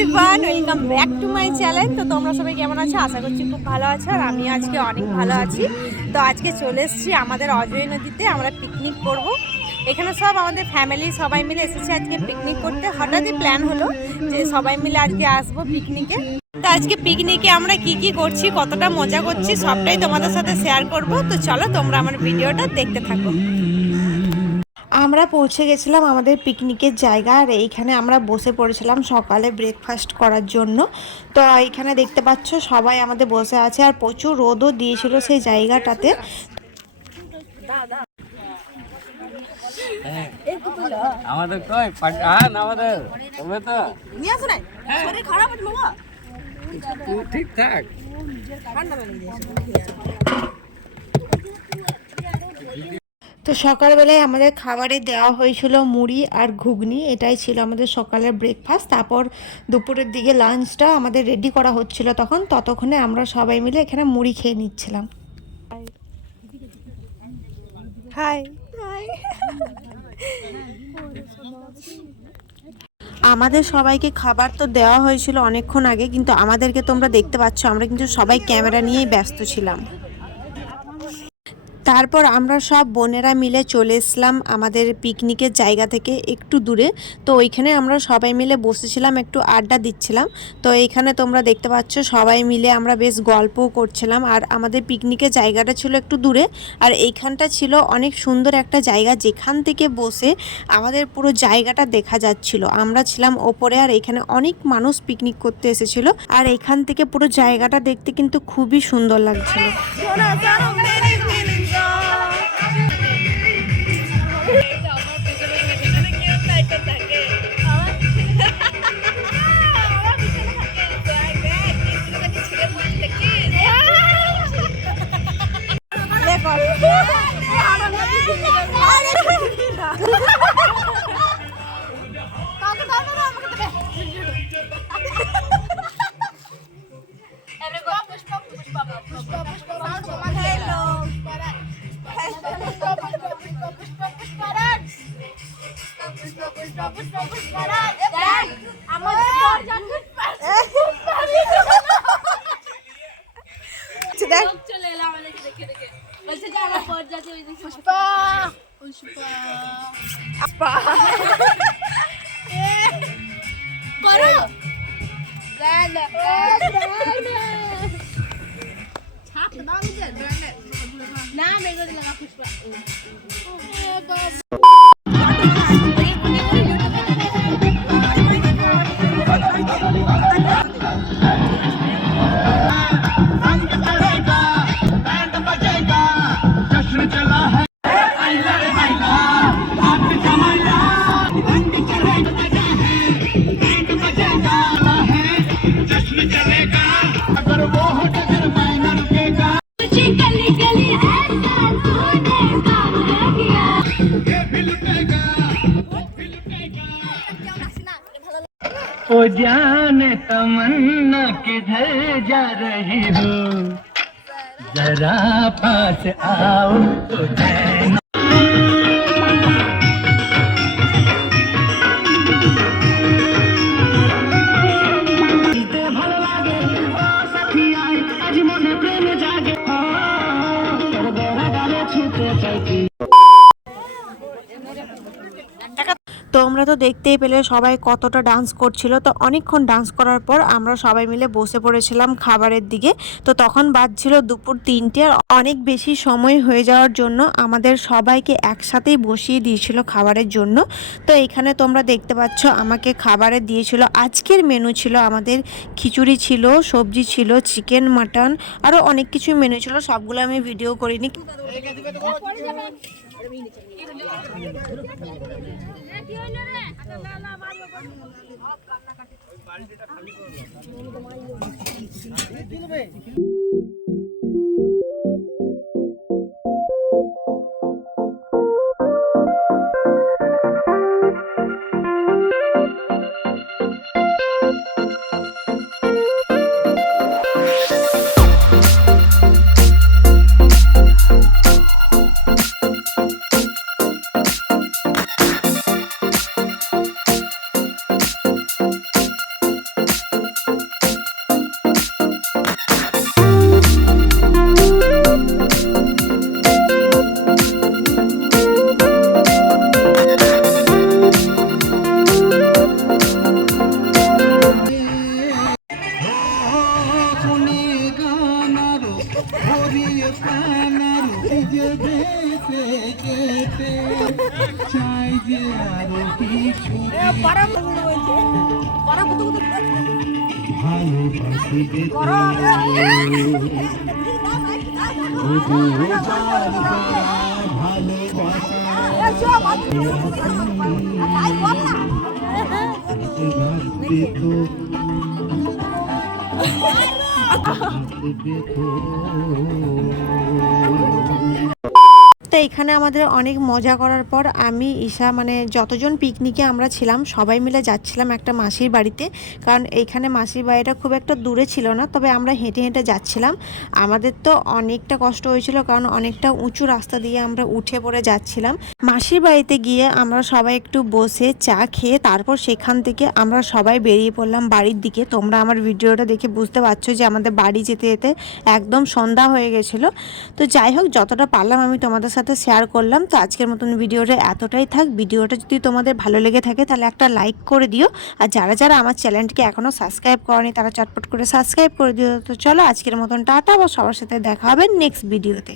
Everyone, welcome back to my channel. তো তোমরা সবাই কেমন আছো? আশা করছি খুব ভালো আছো, আর আমি আজকে অনেক ভালো আছি। তো আজকে চলে এসেছি আমাদের অজয় নদীতে, আমরা পিকনিক করব। এখানে সব আমাদের ফ্যামিলি সবাই মিলে এসেছি আজকে পিকনিক করতে। হঠাৎই প্ল্যান হলো যে সবাই মিলে আজকে আসবো পিকনিকে। তো আজকে পিকনিকে আমরা কি কি করছি, কতটা মজা করছি, সবটাই তোমাদের সাথে শেয়ার করব। তো চলো তোমরা আমার ভিডিওটা দেখতে থাকো। আমরা পৌঁছে গেছিলাম আমাদের পিকনিকের জায়গা, আর এইখানে আমরা বসে পড়েছিলাম সকালে ব্রেকফাস্ট করার জন্য। তো এইখানে দেখতে পাচ্ছ সবাই আমাদের বসে আছে, আর প্রচুর রোদও দিয়েছিল সেই জায়গাটাতে। আমাদের কই আমাদের তবে তো নিয়ে আসো না, শরীর খারাপ আছে বাবা, ঠিক থাক। তো সকালবেলায় আমাদের খাবারে দেওয়া হয়েছিল মুড়ি আর ঘুগনি, এটাই ছিল আমাদের সকালের ব্রেকফাস্ট। তারপর দুপুরের দিকে লাঞ্চটা আমাদের রেডি করা হচ্ছিল, ততক্ষণে আমরা সবাই মিলে এখানে মুড়ি খেয়ে নিচ্ছিলাম। হাই আমাদের সবাইকে খাবার তো দেওয়া হয়েছিল অনেকক্ষণ আগে, কিন্তু আমাদেরকে তোমরা দেখতে পাচ্ছ আমরা কিন্তু সবাই ক্যামেরা নিয়েই ব্যস্ত ছিলাম। তারপর আমরা সব বোনেরা মিলে চলে এসলাম আমাদের পিকনিকের জায়গা থেকে একটু দূরে। তো ওইখানে আমরা সবাই মিলে বসেছিলাম, একটু আড্ডা দিচ্ছিলাম। তো এইখানে তোমরা দেখতে পাচ্ছ সবাই মিলে আমরা বেশ গল্পও করছিলাম। আর আমাদের পিকনিকের জায়গাটা ছিল একটু দূরে, আর এইখানটা ছিল অনেক সুন্দর একটা জায়গা, যেখান থেকে বসে আমাদের পুরো জায়গাটা দেখা যাচ্ছিল। আমরা ছিলাম ওপরে, আর এইখানে অনেক মানুষ পিকনিক করতে এসেছিল, আর এইখান থেকে পুরো জায়গাটা দেখতে কিন্তু খুবই সুন্দর লাগছিল। ओ जाने तमन्ना किधर जा रही हो, जरा पास आओ तो जाना। ভালো লাগে ও সাথী আয়, আজ মনে প্রেম জাগে, তোর বেড়া গালে ছুটে চাইছি। তোমরা তো দেখতেই পেলে সবাই কতটা ডান্স করছিল। তো অনেকক্ষণ ডান্স করার পর আমরা সবাই মিলে বসে পড়েছিলাম খাবারের দিকে। তো তখন বাজছিল দুপুর 3টে, আর অনেক বেশি সময় হয়ে যাওয়ার জন্য আমাদের সবাইকে একসাথেই বসিয়ে দিয়েছিল খাবারের জন্য। তো এখানে তোমরা দেখতে পাচ্ছ আমাকে খাবারে দিয়েছিল, আজকের মেনু ছিল আমাদের খিচুড়ি ছিল, সবজি ছিল, চিকেন, মাটন, আরও অনেক কিছু মেনু ছিল, সবগুলো আমি ভিডিও করিনি। ভরিয়ে প্রাণার ভিজে বেঁচে যেতে চাই যে আরো কিছু ভালোবাসি যে তো এখানে আমাদের অনেক মজা করার পর আমি ঈশা মানে যতজন পিকনিকে আমরা ছিলাম সবাই মিলে যাচ্ছিলাম একটা মাসির বাড়িতে, কারণ এইখানে মাসির বাড়িটা খুব একটা দূরে ছিল না, তবে আমরা হেঁটে হেঁটে যাচ্ছিলাম। আমাদের তো অনেকটা কষ্ট হয়েছিল, কারণ অনেকটা উঁচু রাস্তা দিয়ে আমরা উঠে পড়ে যাচ্ছিলাম। মাসির বাড়িতে গিয়ে আমরা সবাই একটু বসে চা খেয়ে তারপর সেখান থেকে আমরা সবাই বেরিয়ে পড়লাম বাড়ির দিকে। তোমরা আমার ভিডিওটা দেখে বুঝতে পারছো যে আমাদের বাড়ি যেতে যেতে একদম সন্ধ্যা হয়ে গেছিলো। তো যাই হোক, যতটা পারলাম আমি তোমাদের সাথে শেয়ার করলাম। তো আজকের মতন ভিডিওটা এতটাই থাক। ভিডিওটা যদি তোমাদের ভালো লেগে থাকে তাহলে একটা লাইক করে দিও, আর যারা যারা আমার চ্যানেলটিকে এখনও সাবস্ক্রাইব করেনি তারা চটপট করে সাবস্ক্রাইব করে দিও। তো চলো আজকের মতন টাটা, বা সবার সাথে দেখা হবে নেক্সট ভিডিওতে।